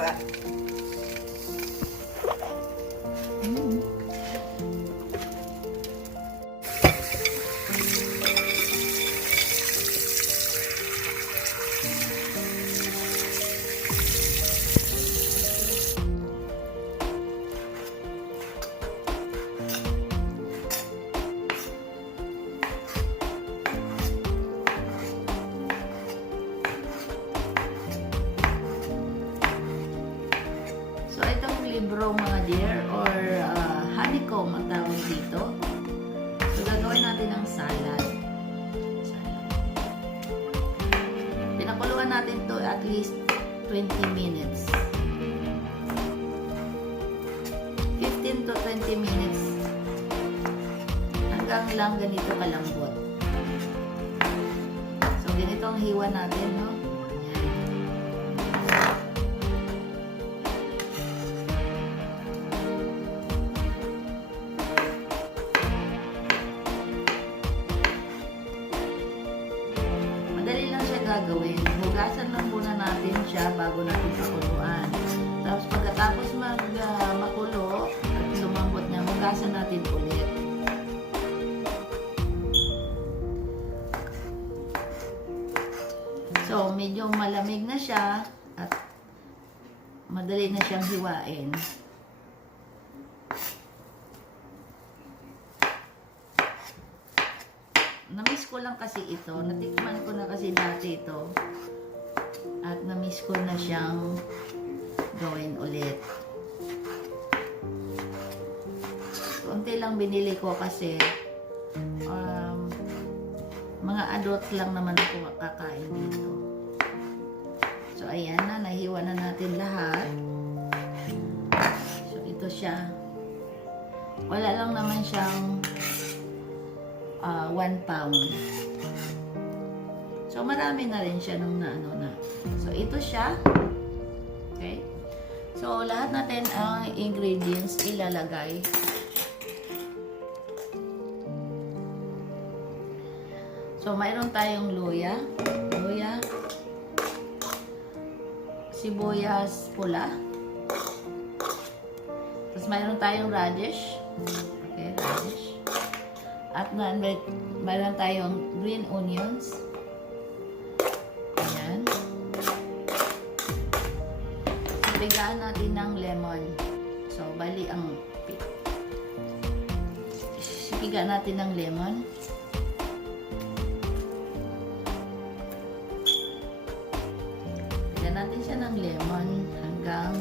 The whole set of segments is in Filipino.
pa. So, itong libro mga dear, or honeycomb ang tawag dito. So, gagawin natin ng salad. Pinakuluan natin to at least 20 minutes. 15 to 20 minutes. Hanggang lang ganito kalambot. So, ganito ang hiwa natin, no? Gagawin. Hugasan lang muna natin siya bago natin pakuluan. Tapos pagkatapos makulo at lumambot na, hugasan natin ulit. So, medyo malamig na siya at madali na siyang hiwain. Na-miss ko lang kasi ito. Natikman ko na kasi dati ito. At na-miss ko na siyang gawin ulit. Kunti lang binili ko kasi mga adult lang naman ako kakain dito. So, ayan na. Nahiwa na natin lahat. So, ito siya. Wala lang naman siyang 1 pound. So, marami na rin siya nung naano na. So, ito siya. Okay? So, lahat natin ang ingredients ilalagay. So, mayroon tayong luya, sibuyas pula. Tapos, mayroon tayong radish. Okay, radish. At mayroon tayong green onions. Ayan. Pigaan natin ng lemon. So, bali ang pigaan natin ng lemon. Pigaan natin siya ng lemon hanggang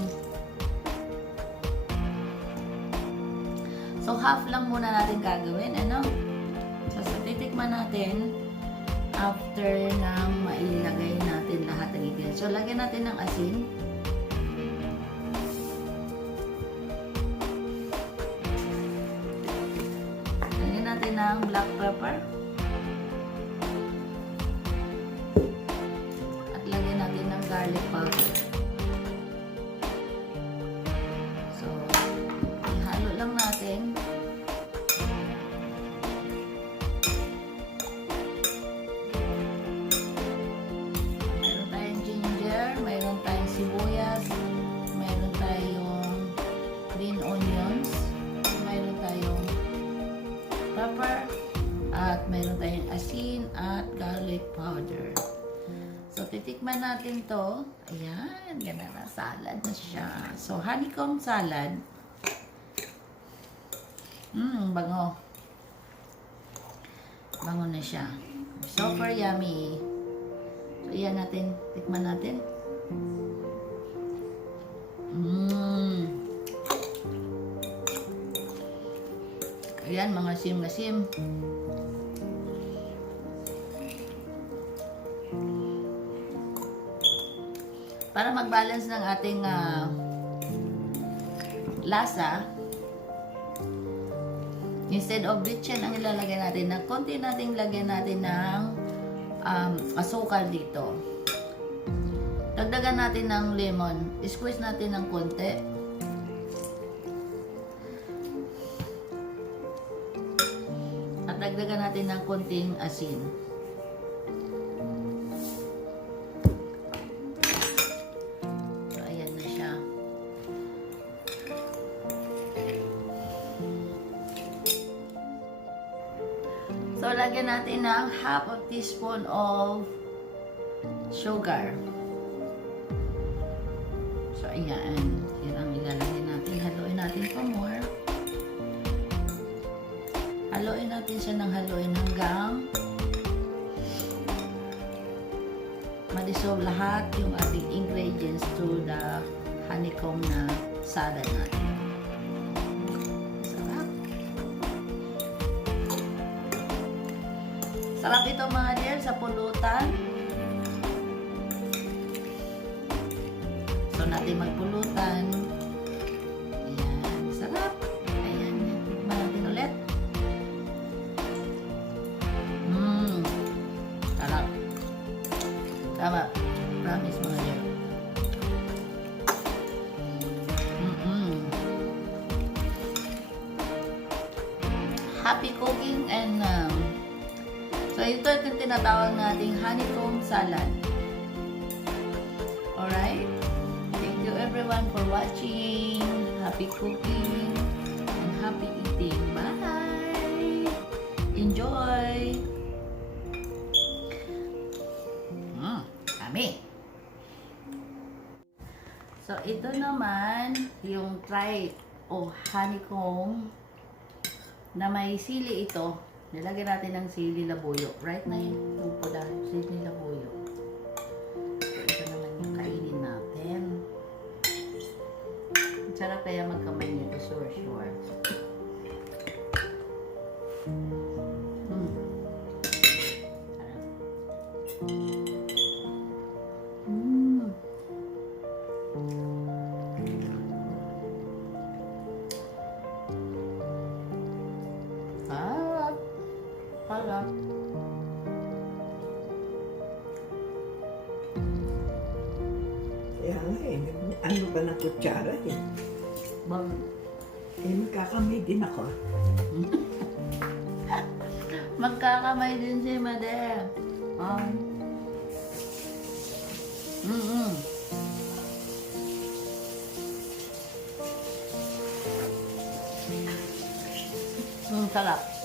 so, half lang muna natin gagawin, ano? So, titikman natin after nang mailagay natin lahat ng ingredients. So, lagyan natin ng asin. Lagyan natin ng black pepper. At lagyan natin ng garlic powder. So, ihalo lang natin. Sibuyas, mayroon tayong green onions, mayroon tayong pepper, at mayroon tayong asin at garlic powder. So, titikman natin to. Ayan, ganda na, salad na siya. So, honeycomb salad. Bango. Bango na siya. Super yummy. So, ayan natin, tikman natin. Ayan, mga sim. Para mag-balance ng ating lasa, instead of bitchin ang ilalagay natin, na konti nating lagyan natin ng asukal dito. Dagdagan natin ng lemon. Squeeze natin ng konti. At dagdagan natin ng konting asin. So, ayan na siya. lalagyan natin ng half a teaspoon of sugar. So, ayan. Yan ang ilalagay natin. Haluin natin pa more. Haluin natin siya ng haluin hanggang ma-dissolve lahat yung ating ingredients to the honeycomb na salad natin. Sarap. Sarap ito mga dear sa pulutan. So natin magpulutan. Ayan. Sarap. Ayan. Tikman natin ulit. Sarap. Tama. Promise mga dear. Happy cooking and so ito yung tinatawag nating honeycomb salad. Alright? Thank you everyone for watching. Happy cooking and happy eating. Bye! Enjoy! Kami! So ito naman yung try o honeycomb na may sili ito. Nilagyan natin ng sili labuyo. Right na yun. Yung pula. Sili labuyo. So, ito naman yung kainin natin. Ang sarap kaya magkamay nito. Sure. Sarap. Kaya nga eh, ano ba ng kutsara eh? Bang. Magkakamay din ako. Magkakamay din si Mother. Sarap.